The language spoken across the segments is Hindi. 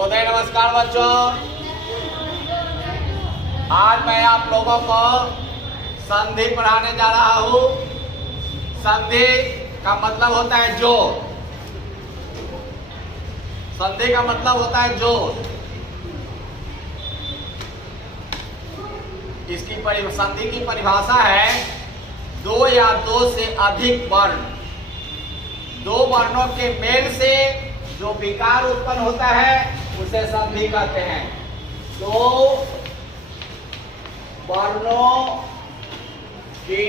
शुभोदय, नमस्कार बच्चों। आज मैं आप लोगों को संधि पढ़ाने जा रहा हूँ। संधि का मतलब होता है जोड़। संधि का मतलब होता है जोड़। इसकी संधि की परिभाषा है दो या दो से अधिक वर्ण, दो वर्णों के मेल से जो विकार उत्पन्न होता है उसे संधि कहते हैं। दो वर्णों के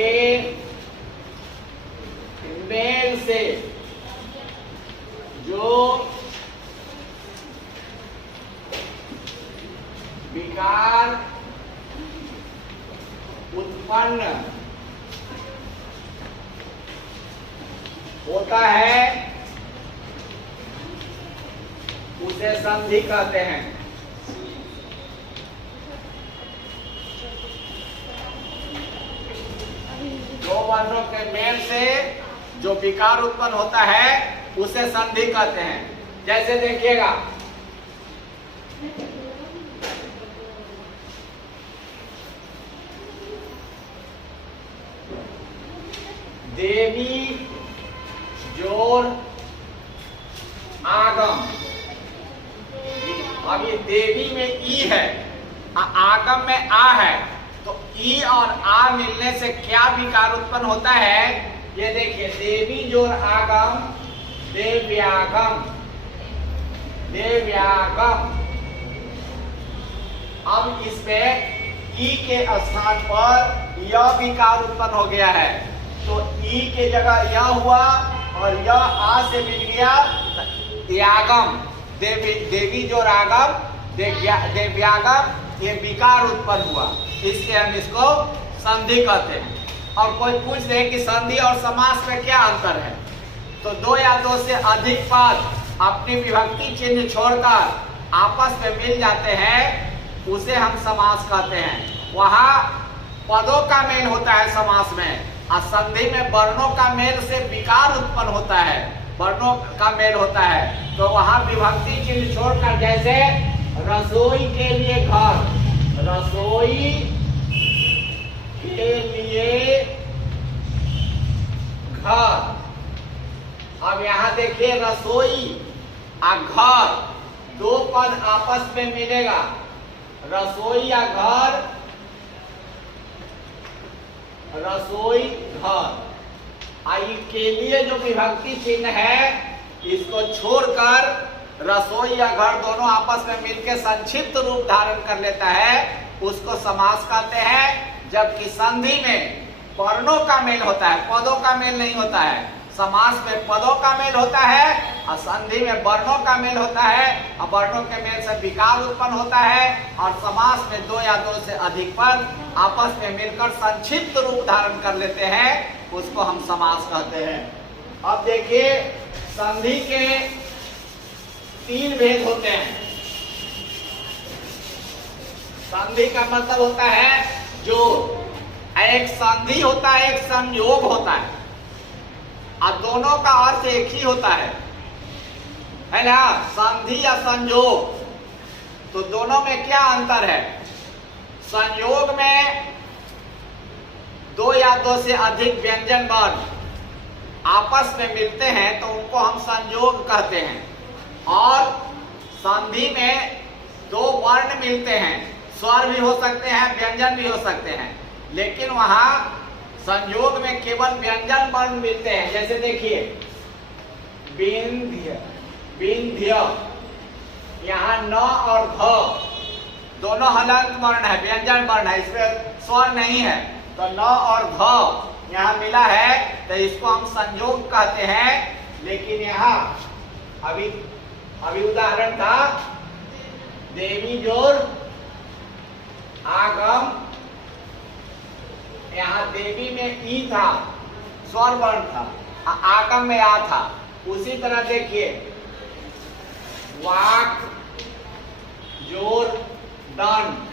मेल से जो विकार उत्पन्न होता है उसे संधि कहते हैं। दो वर्णों के मेल से जो विकार उत्पन्न होता है उसे संधि कहते हैं। जैसे देखिएगा, देवी जोड़ आगम। अब ये देवी में ई है, आगम में आ है, तो ई और आ मिलने से क्या विकार उत्पन्न होता है? ये देखिए, देवी जोड़ आगम देव्यागम, देव्यागम। अब इसमें ई के स्थान पर यह विकार उत्पन्न हो गया है, तो ई के जगह यह हुआ और यह आ से मिल गया यागम। देवी जो रागम देव्यागम, ये विकार उत्पन्न हुआ, इसलिए हम इसको संधि कहते हैं। और कोई पूछ दे कि संधि और समास में क्या अंतर है, तो दो या दो से अधिक पद अपनी विभक्ति चिन्ह छोड़कर आपस में मिल जाते हैं, उसे हम समास कहते हैं। वहां पदों का मेल होता है समास में, और संधि में वर्णों का मेल से विकार उत्पन्न होता है, वर्णों का मेल होता है। तो वहां विभक्ति चिन्ह छोड़कर, जैसे रसोई के लिए घर, रसोई के लिए घर। अब यहां देखिए, रसोई और घर दो पद आपस में मिलेगा, रसोई या घर, रसोई घर। आई के लिए जो विभक्ति चिन्ह है, इसको छोड़कर रसोई या घर दोनों आपस में मिलकर संक्षिप्त रूप धारण कर लेता है, उसको समास कहते हैं। जबकि संधि में वर्णों का मेल होता है, पदों का मेल नहीं होता है। समास में पदों का मेल होता है और संधि में वर्णों का मेल होता है, और वर्णों के मेल से विकार उत्पन्न होता है। और समास में दो या दो से अधिक पद आपस में मिलकर संक्षिप्त रूप धारण कर लेते हैं, उसको हम समास कहते हैं। अब देखिए, संधि के तीन भेद होते हैं। संधि का मतलब होता है जोड़। एक संधि होता है, एक संयोग होता है, और दोनों का अर्थ एक ही होता है ना? संधि या संयोग, तो दोनों में क्या अंतर है? संयोग में दो या दो से अधिक व्यंजन वर्ण आपस में मिलते हैं, तो उनको हम संयोग कहते हैं। और संधि में दो वर्ण मिलते हैं, स्वर भी हो सकते हैं, व्यंजन भी हो सकते हैं, लेकिन वहां संयोग में केवल व्यंजन वर्ण मिलते हैं। जैसे देखिए, विंध्य, विंध्य, यहाँ न और ध दोनों हलंत वर्ण है, व्यंजन वर्ण है, इसमें स्वर नहीं है, तो न और ध यहाँ मिला है, तो इसको हम संयोग कहते हैं। लेकिन यहाँ अभी उदाहरण था, देवी जोड़ आगम, यहाँ देवी में ई था, स्वर वर्ण था, आगम में आ था। उसी तरह देखिए, वाक जोड़ दंड,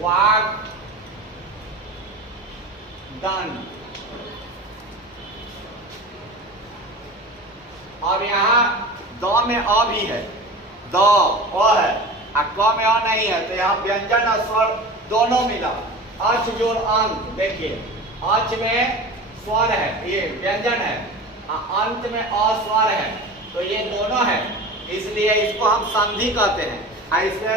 वाक दंड। और यहाँ द में अ भी है, द अ है, क में अ नहीं है, तो यहाँ व्यंजन और स्वर दोनों मिला। अच जोड़ अंत, देखिए अच में स्वर है, ये व्यंजन है, अंत में अस्वर है, तो ये दोनों है, इसलिए इसको हम संधि कहते हैं। इसमें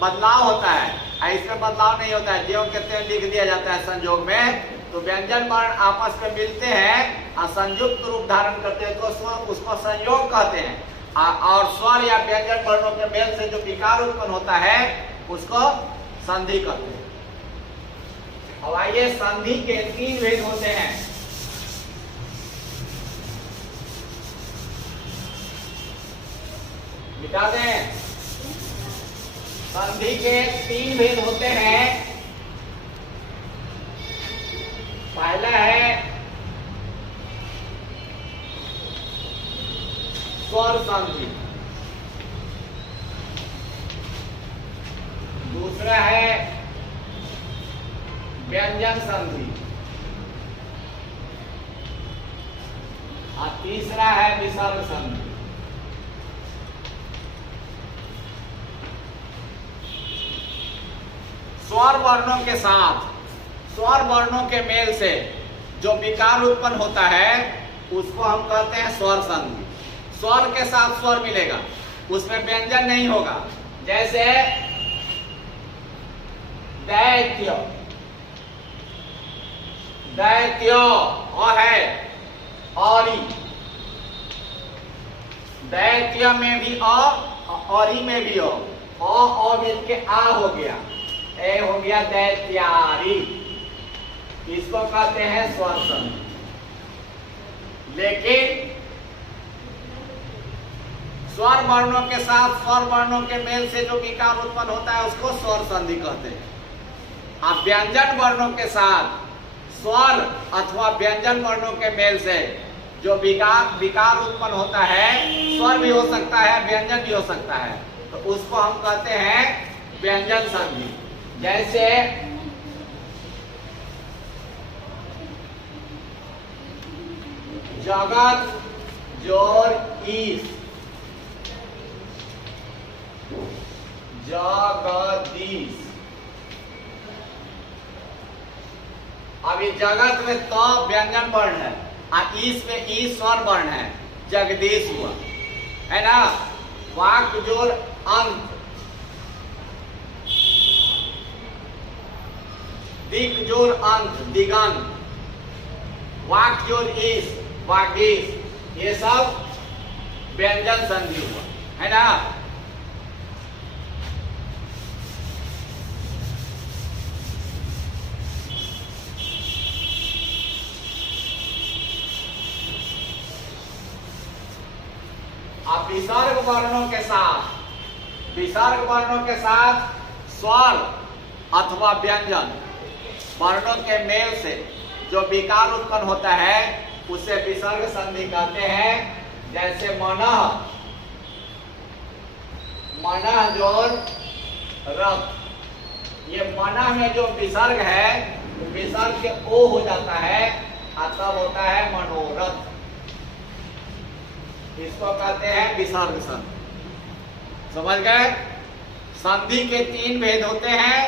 बदलाव होता है, इसमें बदलाव नहीं होता है, ज्यों कहते हैं लिख दिया जाता है संयोग में, तो व्यंजन वर्ण आपस में मिलते हैं और संयुक्त रूप धारण करते हैं, तो उसको संयोग कहते हैं। और स्वर या व्यंजन वर्णों के मेल से जो विकार उत्पन्न होता है उसको संधि कहते हैं। अब आइए, संधि के 3 भेद होते हैं। मिटा दें। संधि के 3 भेद होते हैं। पहला है स्वर संधि, दूसरा है व्यंजन संधि, और तीसरा है विसर्ग संधि। स्वर वर्णों के साथ, स्वर वर्णों के मेल से जो विकार उत्पन्न होता है उसको हम कहते हैं स्वर संधि। स्वर के साथ स्वर मिलेगा, उसमें व्यंजन नहीं होगा। जैसे दैत्य, दैत्य अ है, औरी, दैत्य में भी अ, औरी में भी अ मिल के आ हो गया, ए हो गया दैत्यारी, इसको कहते हैं स्वर संधि। लेकिन स्वर वर्णों के साथ स्वर वर्णों के मेल से जो विकार उत्पन्न होता है उसको स्वर संधि कहते हैं। अब व्यंजन वर्णों के साथ स्वर अथवा व्यंजन वर्णों के मेल से जो विकार उत्पन्न होता है, स्वर भी हो सकता है, व्यंजन भी हो सकता है, तो उसको हम कहते हैं व्यंजन संधि। जैसे जगत जोर ईश, जगदीश। अभी जगत में तो व्यंजन वर्ण है और ईश में ई स्वर वर्ण है, जगदीश हुआ, है ना। वाक जोर अंत, दिक जोर अंत, दिगंत, वाक जोर ईश, वागीश, ये सब व्यंजन संधि हुआ, है ना। अब विसर्ग वर्णों के साथ, विसर्ग वर्णों के साथ स्वर अथवा व्यंजन वर्णों के मेल से जो विकार उत्पन्न होता है उसे विसर्ग संधि कहते हैं। जैसे मनः, मनः जोर रथ, ये मनः में जो विसर्ग है विसर्ग के ओ हो जाता है और तब होता है मनोरथ, इसको कहते हैं विसर्ग संधि। समझ गए। संधि के 3 भेद होते हैं,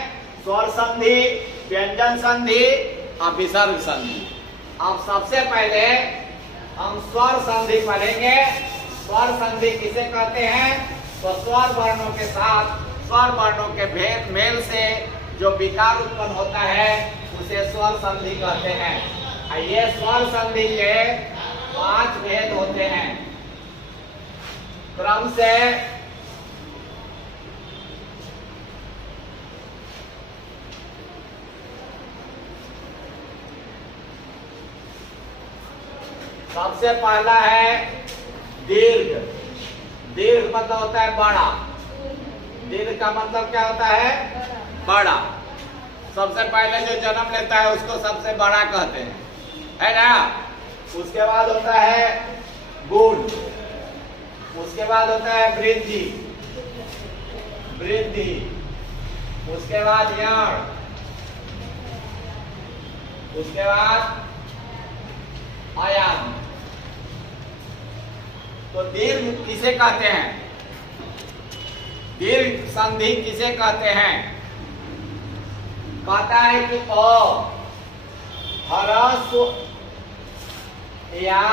स्वर संधि, व्यंजन संधि और विसर्ग संधि। अब सबसे पहले हम स्वर संधि पढ़ेंगे। स्वर संधि किसे कहते हैं? तो स्वर वर्णों के साथ स्वर वर्णों के भेद मेल से जो विकार उत्पन्न होता है उसे स्वर संधि कहते हैं। ये स्वर संधि के 5 भेद होते हैं। क्रम से सबसे पहला है दीर्घ। दीर्घ मतलब होता है बड़ा। दीर्घ का मतलब क्या होता है? बड़ा। सबसे पहले जो जन्म लेता है उसको सबसे बड़ा कहते हैं, है ना। उसके बाद होता है गुण, उसके बाद होता है वृद्धि, वृद्धि, उसके बाद यण, उसके बाद आयाम, तो दीर्घ किसे कहते हैं? दीर्घ संधि किसे कहते हैं? कहता है कि ह्रस्व या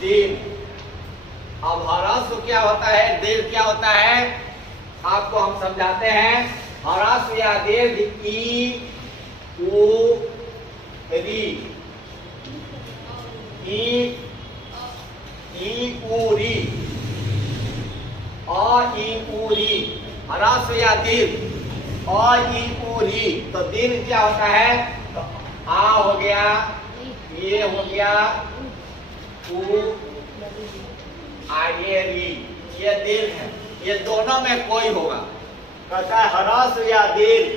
दीर्घ। अब ह्रस्व क्या होता है, दीर्घ क्या होता है, आपको हम समझाते हैं। ह्रस्व या दीर्घ ई उ री, ई उ री, अ ई उ री, ह्रस्व या दीर्घ अ ई उ री। तो दीर्घ क्या होता है, तो आ हो गया, ये हो गया, उ ये री, ये दीर्घ है। ये दोनों में कोई होगा। कहता है ह्रस्व या दीर्घ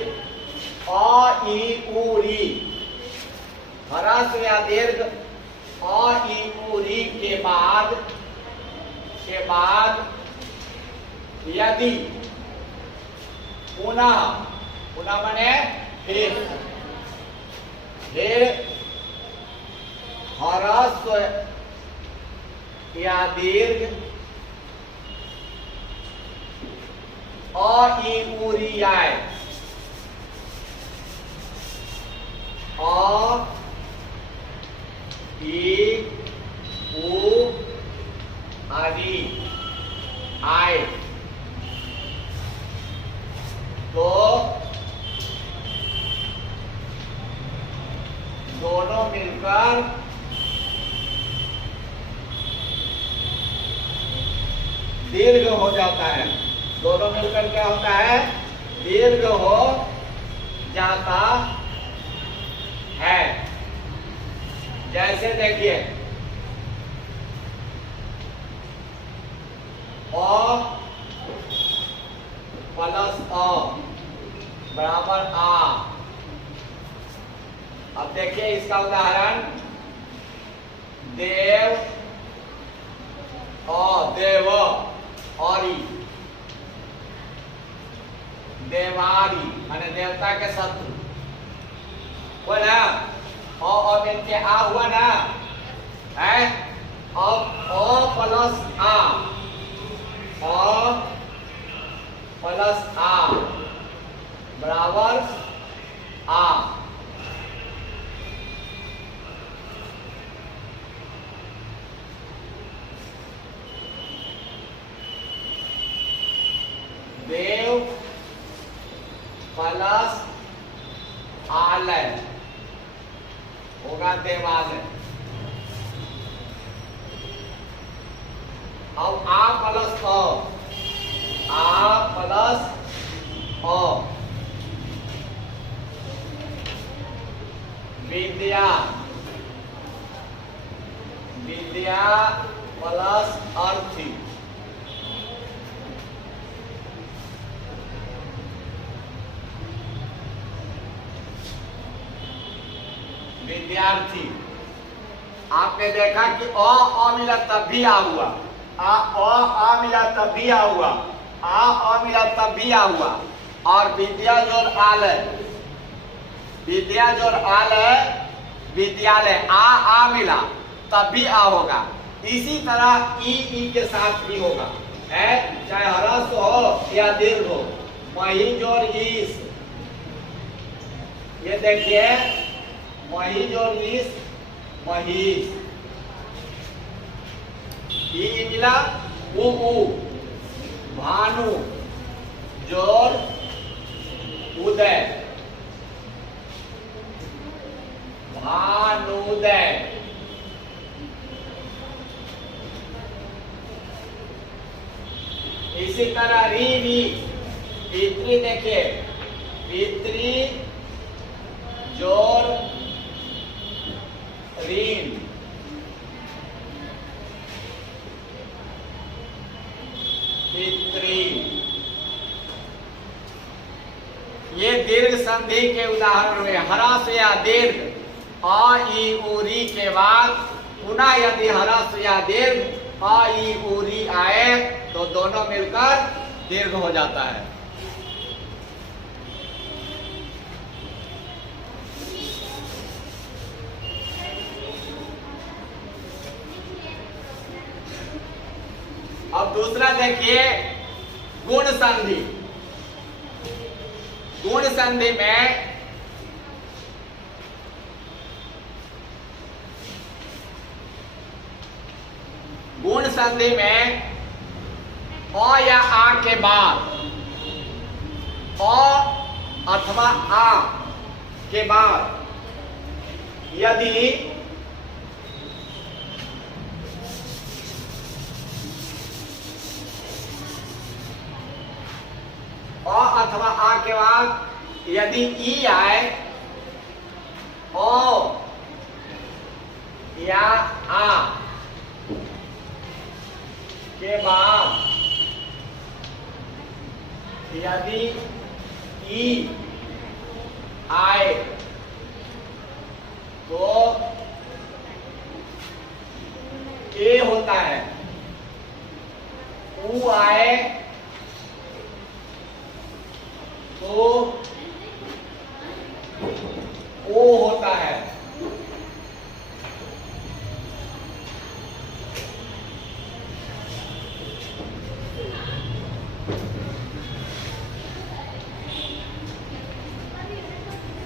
अ ई उ री, ह्रस्व या दीर्घ अ ई उ री के बाद यदि पुनः माने फिर ह्रस्व या दीर्घ अ ई उ री आए, अ ई उ री आए, तो दोनों मिलकर दीर्घ हो जाता है। दोनों मिलकर क्या होता है, दीर्घ हो जाता है। जैसे देखिए अ प्लस अ बराबर आ। अब देखिए इसका उदाहरण, देव देव औरी, देवारी माने देवता के शत्रु। बोला और मिलके आ हुआ ना है। अब अ प्लस आ, अ प्लस आ बराबर आ। देव प्लस आलय होगा देवालय। अब आ प्लस अ, आ प्लस अ, विद्या, विद्या प्लस अर्थी, विद्यार्थी। आपने देखा कि अ मिला तब भी आ हुआ, आ मिला तब भी आ हुआ, आ मिला तब भी आ हुआ। और विद्या जोड़ आलय, विद्या जोड़ आलय विद्यालय, आ मिला तब भी आ होगा। इसी तरह ई के साथ भी होगा, है चाहे ह्रस्व हो या दीर्घ हो। मही जोड़ ईस, ये देखिए मही जोड़ ईस महीस, ई मिला उ, भानु जोड़ उदय, भानुदय। इसी तरह री पितृ, देखिए पितृ जोड़ ऋण, पितृ। ये दीर्घ संधि के उदाहरण हुए। ह्रस्व या दीर्घ अ ई उ री के बाद पुनः यदि ह्रस्व या दीर्घ अ ई उ री आए तो दोनों मिलकर दीर्घ हो जाता है। अब दूसरा देखिए गुण संधि। गुण संधि में अ या आ के बाद अ अथवा आ के बाद यदि अ अथवा आ के बाद यदि ई आए, ओ या आ के बाद यदि ई आए तो ए होता है, ऊ आए तो ओ होता है,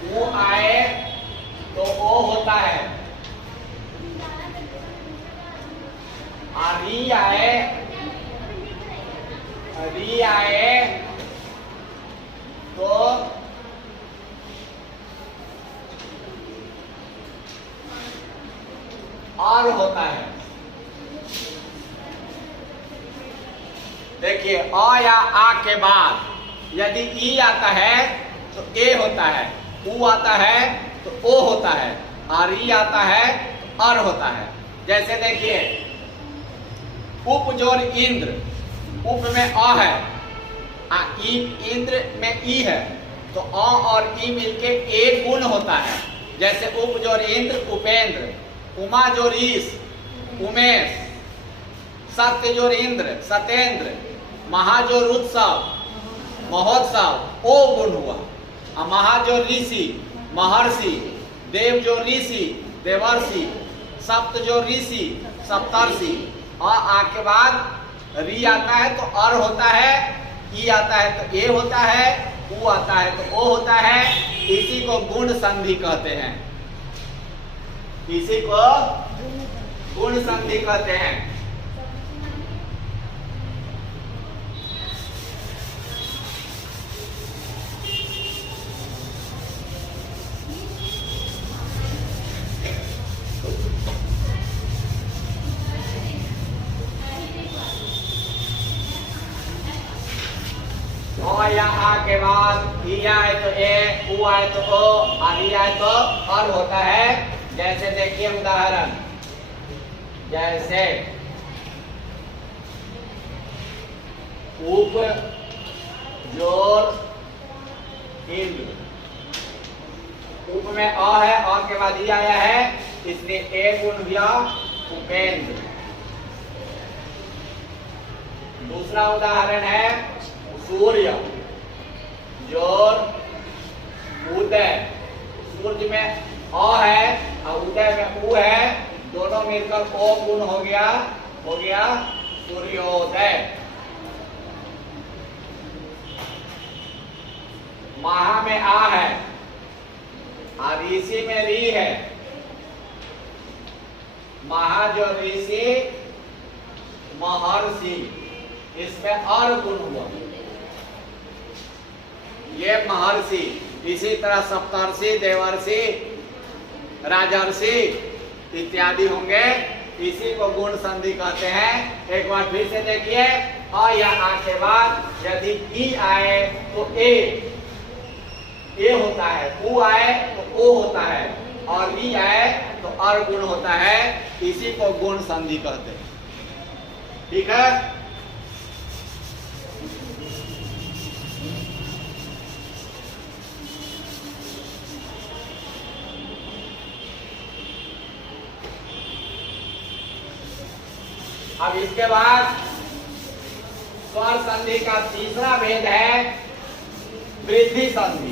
ऊ आए तो ओ होता है, री आए तो और होता है। देखिए अ या आ के बाद यदि ई आता है तो ए होता है, ऊ आता है तो ओ होता है, और ई आता है तो अर होता है। जैसे देखिए उप जोड़ इंद्र, उप में अ है, इंद्र में ई है, तो अ और ई मिलके एक गुण होता है। जैसे उप जोड़ इंद्र उपेंद्र, उमा जोड़ ईश उमेश, सत्य जोड़ इंद्र सत्येंद्र, महाजोर उत्सव महोत्सव ओ गुण हुआ। और महाजोर ऋषि महर्षि, देव जो ऋषि देवर्षि, सप्त जो ऋषि सप्तर्षि। और आ के बाद री आता है तो अर होता है, ई आता है तो ए होता है, ऊ आता है तो ओ होता है। इसी को गुण संधि कहते हैं, इसी को गुण संधि कहते हैं। अ या आ के बाद ई आए तो ए, ऊ आए तो ओ, और ई आए तो और होता है। जैसे देखिए उदाहरण, जैसे उप जोड़ इंद्र, उप में अ है, अ के बाद ई आया है, इसलिए ए गुण हुआ उपेंद्र। दूसरा उदाहरण है सूर्य जोड़ उदय, सूर्य में अ है और उदय में ऊ है, दोनों मिलकर ओ गुण हो गया सूर्योदय। महा में आ है और ऋषि में री है, महा जो ऋषि महर्षि, इसमें और गुण हुआ, ये महर्षि। इसी तरह सप्तर्षि देवर्षि राजर्षि इत्यादि होंगे, इसी को गुण संधि कहते हैं। एक बार फिर से देखिए, अ या आ के बाद यदि ई आए तो ए होता है, ऊ आए तो ओ होता है, और ई आए तो अर गुण होता है। इसी को गुण संधि कहते हैं। ठीक है। अब इसके बाद स्वर संधि का तीसरा भेद है वृद्धि संधि।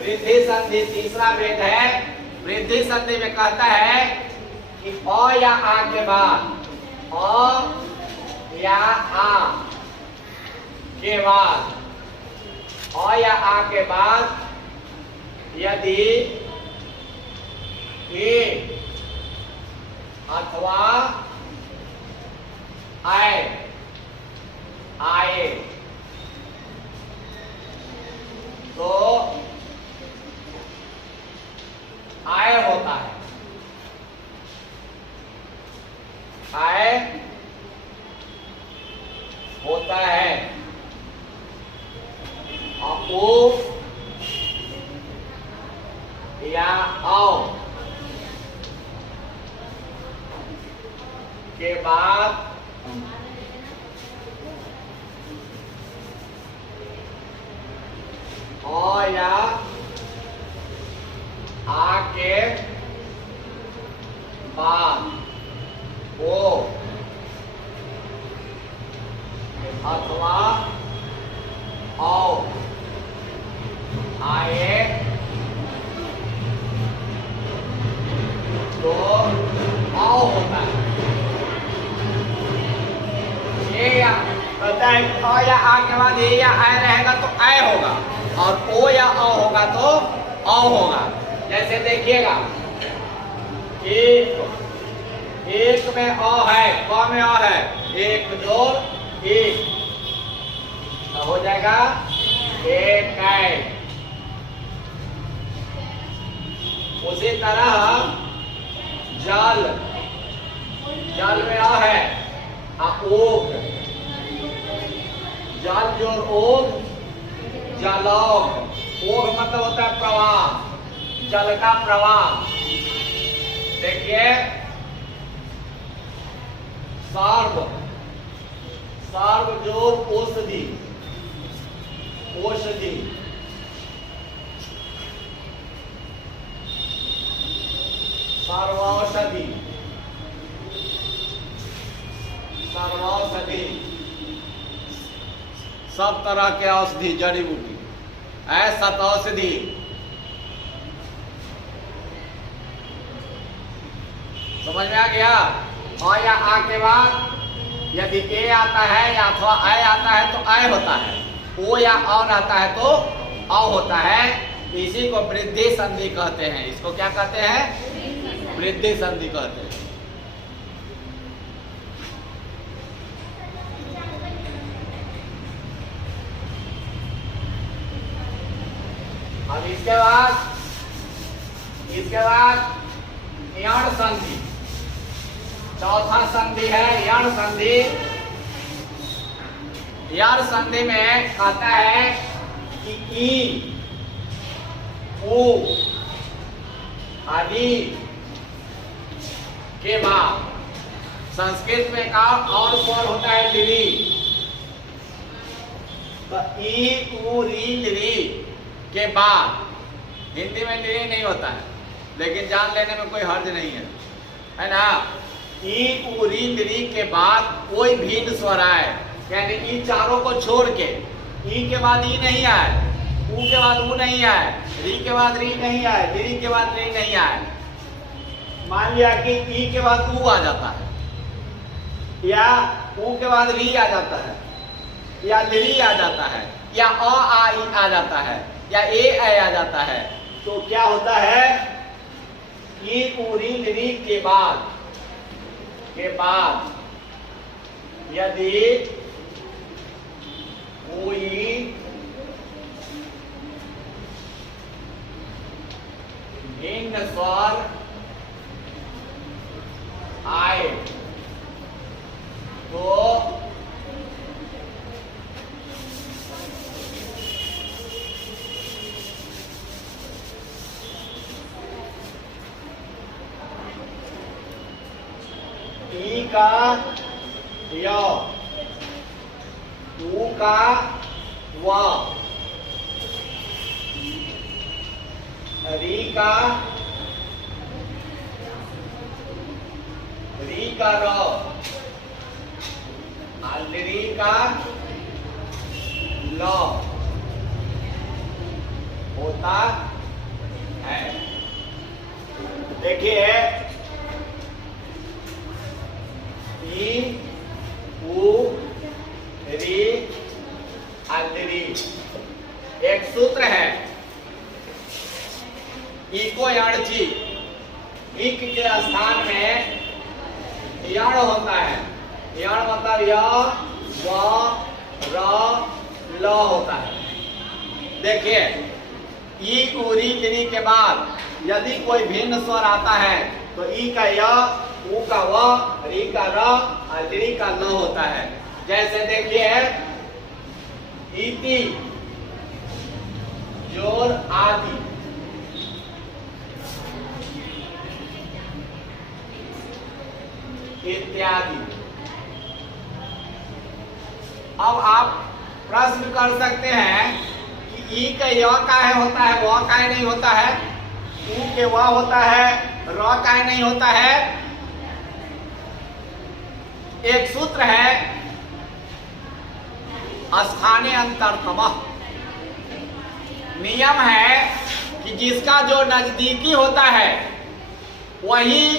वृद्धि संधि तीसरा भेद है। वृद्धि संधि में कहता है कि अ या आ के बाद अ या आ के बाद, अ या आ के बाद यदि ए अथवा आए तो आए होता है, आए होता है। ओ या आओ के बाद ओ या आ के बाद ओ अथवा आओ आए तो आओ होता है। ये या कहता है अ या आ के बाद ये या आए रहेगा तो आए होगा, और ओ या अ होगा तो औ होगा। जैसे देखिएगा, एक में अ है, क में अ है, एक जोड़ एक तो हो जाएगा एक है। उसी तरह जल, जल में अ है, ओग, जल जोड़ ओग, जलौग। ओग मतलब होता है प्रवाह, जल का प्रवाह। देखिए सर्व, सर्व जोड़ औषधि, औषधि, सर्वौषधि, सर्वौषधि, सब तरह के औषधि, जड़ी बूटी, सतौषधि। समझ में आ गया? अ या आ के बाद यदि ए आता है या अथवा आय आता है तो आय होता है, ओ या अ आता है तो अ होता है। इसी को वृद्धि संधि कहते हैं। इसको क्या कहते हैं? वृद्धि संधि कहते हैं। अब इसके बाद यण संधि, चौथा संधि है यण संधि। यण संधि में कहता है कि ई, ऊ आदि के बाद संस्कृत में का और स्वर होता है लिरी, तो ई, ऊ, री, लिरी के बाद, हिंदी में लिरी नहीं होता है लेकिन जान लेने में कोई हर्ज नहीं है ना। ई, ऊ, री, लिरी के बाद कोई भिन्न स्वर आए, यानी इन चारों को छोड़ के, ई के बाद ई नहीं आए, ऊ के बाद ऊ नहीं आए, री के बाद री नहीं आए, लिरी के बाद री नहीं आए। मान लिया कि ई के बाद ऊ आ जाता है, या ऊ के बाद री आ जाता है, या लिरी आ जाता है, या अ आ ई आ जाता है, या ए आ जाता है, तो क्या होता है? ई, ऊ, री, लिरी के बाद यदि कोई भिन्न स्वर आए तो ई का य, ऊ का व, री का र, ली का ल होता है। देखिए ई, यण होता है। यण मतलब य व र ल होता है। देखिए ई उ री ली के बाद यदि कोई भिन्न स्वर आता है तो ई का य, उ का व, री का र और ली का ल होता है। जैसे देखिए इति जोर आदि, इत्यादि। अब आप प्रश्न कर सकते हैं कि ई के य काहे होता है, व काहे नहीं होता है, उ के व होता है, र काहे नहीं होता है। एक सूत्र है स्थानीय अंतरतम। नियम है कि जिसका जो नजदीकी होता है वही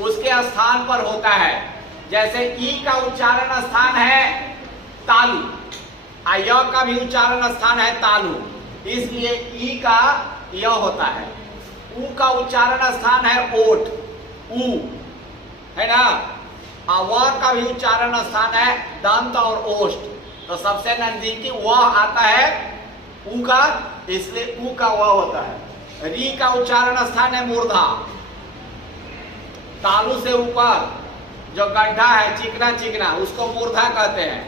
उसके स्थान पर होता है। जैसे ई का उच्चारण स्थान है तालु, य का भी उच्चारण स्थान है तालु, इसलिए ई का य होता है। उ का उच्चारण स्थान है ओठ, उ है ना। व का भी उच्चारण स्थान है दंत और ओष्ठ, तो सबसे नजदीकी व आता है उ का, इसलिए उ का व होता है। री का उच्चारण स्थान है मूर्धा, तालु से ऊपर जो गड्ढा है चिकना चिकना उसको मूर्धा कहते हैं,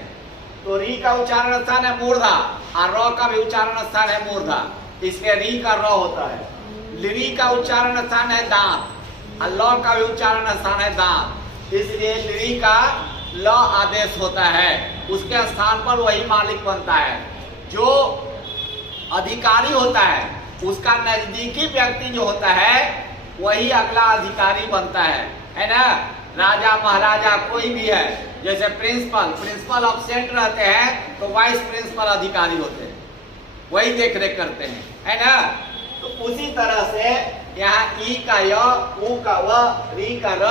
तो री का उच्चारण स्थान है मूर्धा और र का भी उच्चारण स्थान है मूर्धा, इसलिए री का र होता है। ली का उच्चारण स्थान है दांत और ल का भी उच्चारण स्थान है दांत, इसलिए ली का ल आदेश होता है। उसके स्थान पर वही मालिक बनता है। जो अधिकारी होता है उसका नजदीकी व्यक्ति जो होता है वही अगला अधिकारी बनता है ना। राजा महाराजा कोई भी है, जैसे प्रिंसिपल अब्सेंट रहते हैं तो वाइस प्रिंसिपल अधिकारी होते हैं, वही देख रेख करते हैं, है ना। तो उसी तरह से यहाँ ई का य, उ का व, री का र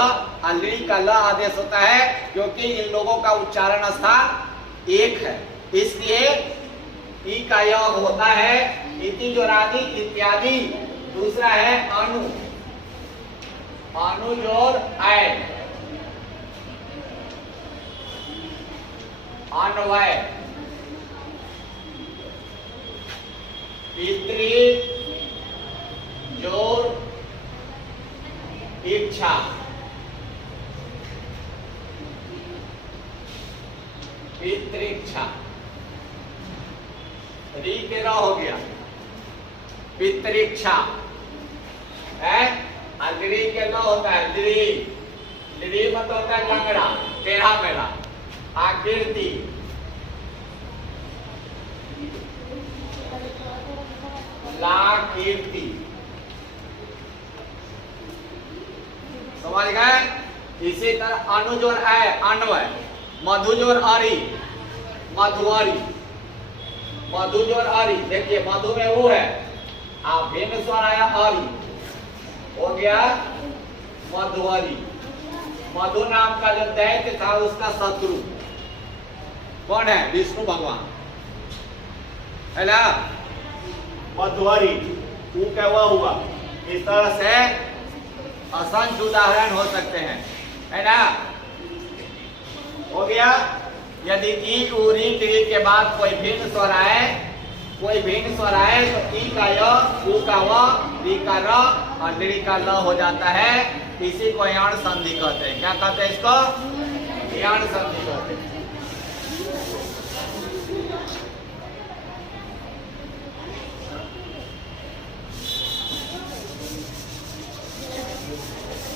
और ली का ल आदेश होता है, क्योंकि इन लोगों का उच्चारण स्थान एक है, इसलिए ई का य होता है इति जोरादि इत्यादि। दूसरा है अनु, अनु जोर ऐ, अन्वय, पितृ जोर इच्छा, पितृक्षा। री के र हो गया पितृक्षा है, और ली के ल होता है ली। ली मतलब होता है लंगड़ा टेढ़ा मेढ़ा। आकृति, लाकीर्ति। समझ गए। इसी तरह अनु जोर ऐ अन्वय, मधु जोर अरि मधुअरी, मधु जोर अरि। देखिए मधु में वो है, आप भिन्न स्वर आया अरि, हो गया मधुअरी। मधु नाम का जो दैत्य था उसका शत्रु कौन है, विष्णु भगवान, है ना। मधुअरी ऊ क्या हुआ हुआ। इस तरह से असंख्य उदाहरण हो सकते हैं, है ना। हो गया। यदि ई उ री ली के बाद कोई भिन्न स्वर आए, कोई भिन्न स्वर आए तो ई का य, उ का व, री का र और ली का ल हो जाता है। इसी को यण संधि कहते हैं। क्या कहते हैं इसको, यण संधि कहते हैं।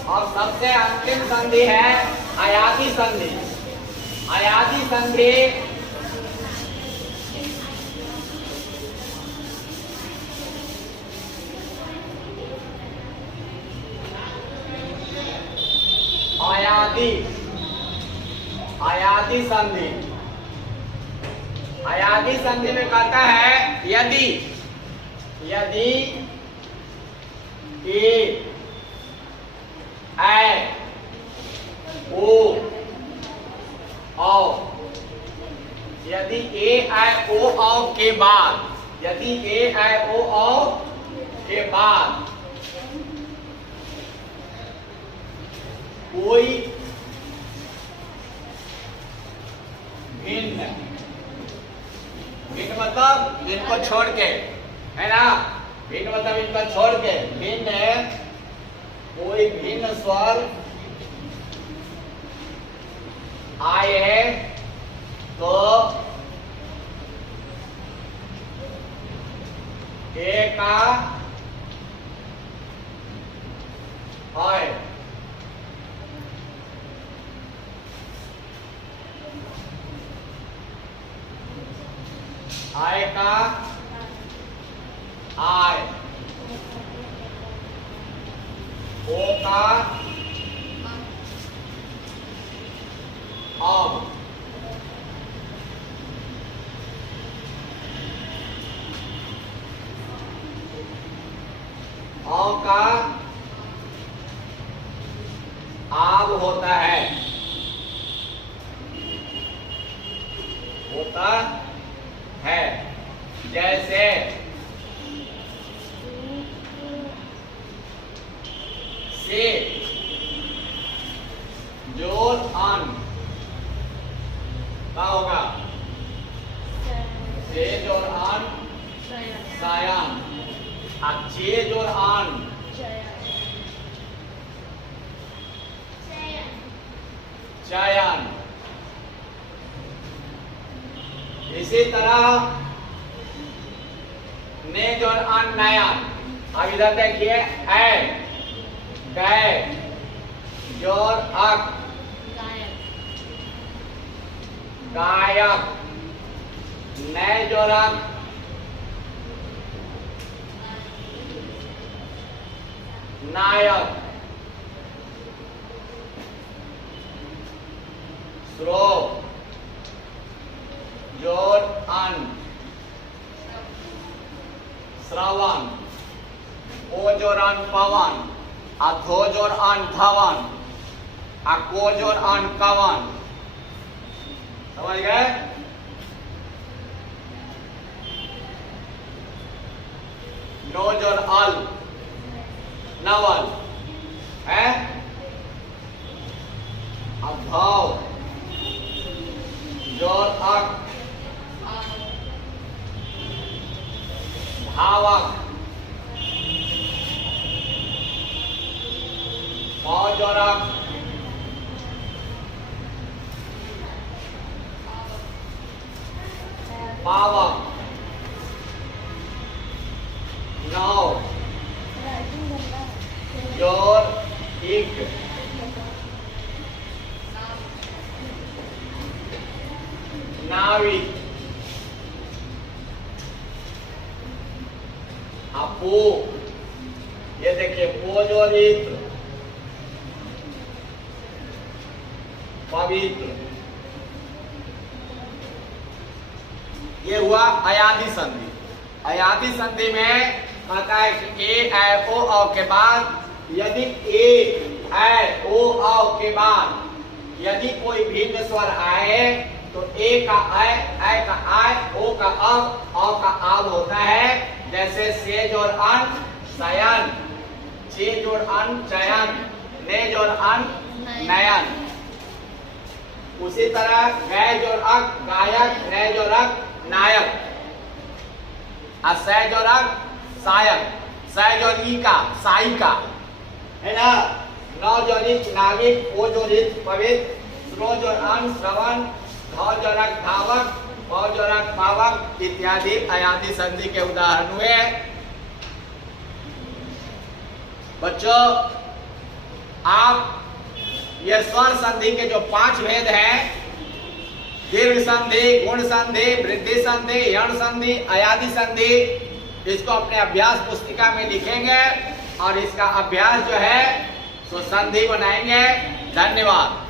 और सबसे अंतिम संधि है अयादि संधि। अयादि संधि अयादि संधि, अयादि संधि में कहता है यदि ए ऐ ओ औ, यदि ए ऐ ओ औ के बाद, यदि ए ऐ ओ औ के बाद कोई भिन्न, भिन्न मतलब इनको छोड़ के, है ना, भिन्न मतलब इनको छोड़ के, भिन्न है कोई भिन्न स्वर आए तो ए का आए, आय का आय, ओ का अब, औ का आब होता है, होता है, जैसे से जोर अन क्या होगा, से जोर अन सायन, अच्छे जोर अन चयन। इसी तरह ने जोर अन नयन, अब इधर देखिए ऐ गए जोर अक गायक, नए जोरक नायक, श्रो जोर अन श्रवण, ओ जोर अन पवन, अधो जोर अन धवन, को जोर अन कवन, समझ गए। नो जोर अल नवल है, अभाव जोर अक भावक, जोरक पावक, नौ जोर इक, नाविक, अपो, ये देखिए पो जोर इत्र, पवित्र, ये हुआ अयादी संधि। अयादी संधि में कहता है कि ए ऐ ओ औ के बाद यदि ए ऐ ओ औ के बाद यदि कोई भिन्न स्वर आए तो ए का ऐ का आय, ओ का अब, औ का आब होता है। जैसे से जोर अन शयन, चे जोर अन चयन, ने जोर अन नयन। उसी तरह गै जोर अक गायक, नै जोर अक नायक, और सै जोर अक सायक, सै जोर ई का साइका, है ना। नौ जोर इच नाविक, ओ जोर इच पवित्र, श्रो जोर अन श्रवण, धौ जोर अक धावक, पौ जोर अक पावक इत्यादि अयादी संधि के उदाहरण हुए। बच्चों आप ये स्वर संधि के जो 5 भेद हैं, दीर्घ संधि, गुण संधि, वृद्धि संधि, यण संधि, अयादी संधि, इसको अपने अभ्यास पुस्तिका में लिखेंगे और इसका अभ्यास जो है सो संधि बनाएंगे। धन्यवाद।